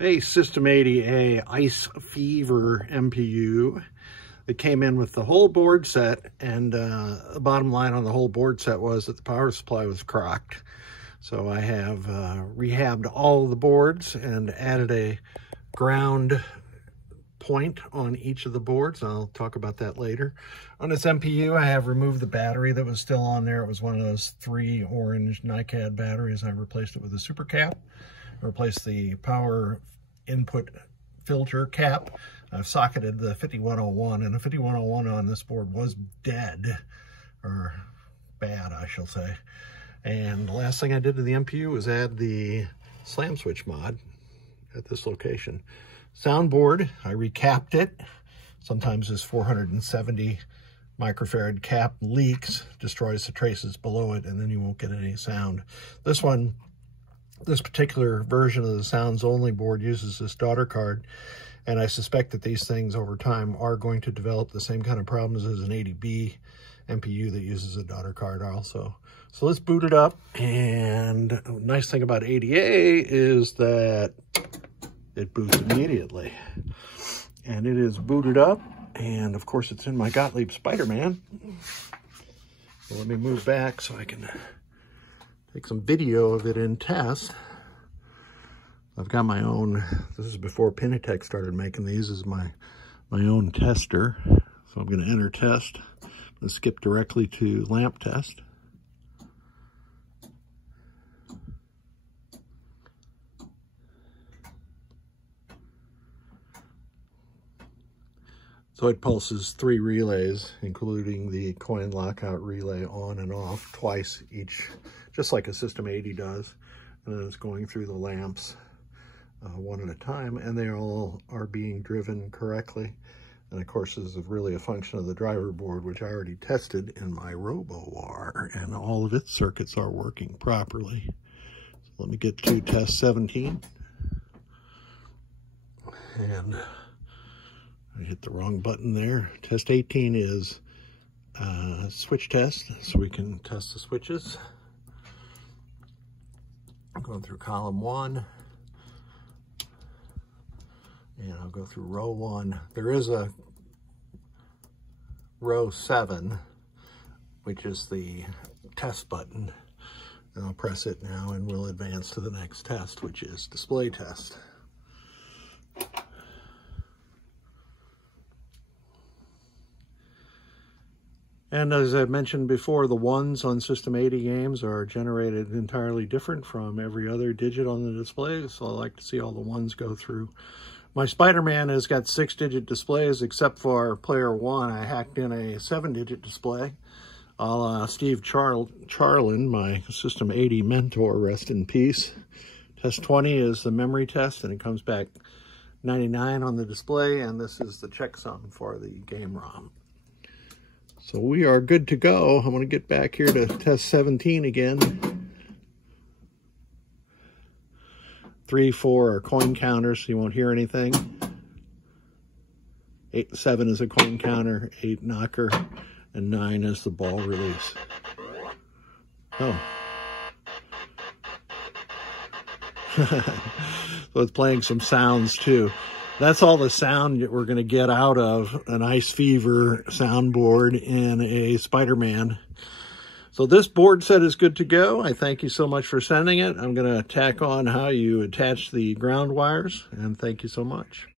a System 80A Ice Fever MPU that came in with the whole board set, and the bottom line on the whole board set was that the power supply was crocked. So I have rehabbed all of the boards and added a ground point on each of the boards. I'll talk about that later. On this MPU, I have removed the battery that was still on there. It was one of those 3 orange NiCad batteries. I replaced it with a super cap. I replaced the power input filter cap. I've socketed the 5101, and the 5101 on this board was dead, or bad, I shall say. And the last thing I did to the MPU was add the slam switch mod at this location. Soundboard, I recapped it. Sometimes this 470 microfarad cap leaks, destroys the traces below it, and then you won't get any sound. This particular version of the sounds only board uses this daughter card, and I suspect that these things over time are going to develop the same kind of problems as an 80B MPU that uses a daughter card also. So let's boot it up, and the nice thing about 80A is that it boots immediately. And it is booted up, and of course it's in my Gottlieb Spider-Man. So let me move back so I can take some video of it in test. I've got my own, this is before Pinatech started making these, this is my own tester. So I'm going to enter test. I'm going to skip directly to lamp test. So it pulses 3 relays, including the coin lockout relay on and off twice each, just like a System 80 does. And then it's going through the lamps one at a time, and they all are being driven correctly. And of course, this is really a function of the driver board, which I already tested in my RoboWar, and all of its circuits are working properly. So let me get to test 17. And I hit the wrong button there. Test 18 is switch test, so we can test the switches. I'm going through column 1, and I'll go through row 1. There is a row 7, which is the test button, and I'll press it now, and we'll advance to the next test, which is display test. And as I mentioned before, the ones on System 80 games are generated entirely different from every other digit on the display, so I like to see all the ones go through. My Spider-Man has got 6-digit displays, except for player 1. I hacked in a 7-digit display. A la Steve Charlin, my System 80 mentor, rest in peace. Test 20 is the memory test, and it comes back 99 on the display, and this is the checksum for the game ROM. So we are good to go. I'm going to get back here to test 17 again. 3, 4 are coin counters, so you won't hear anything. 7 is a coin counter, 8 knocker, and 9 is the ball release. Oh. So it's playing some sounds too. That's all the sound that we're going to get out of an Ice Fever soundboard in a Spider-Man. So this board set is good to go. I thank you so much for sending it. I'm going to tack on how you attach the ground wires, and thank you so much.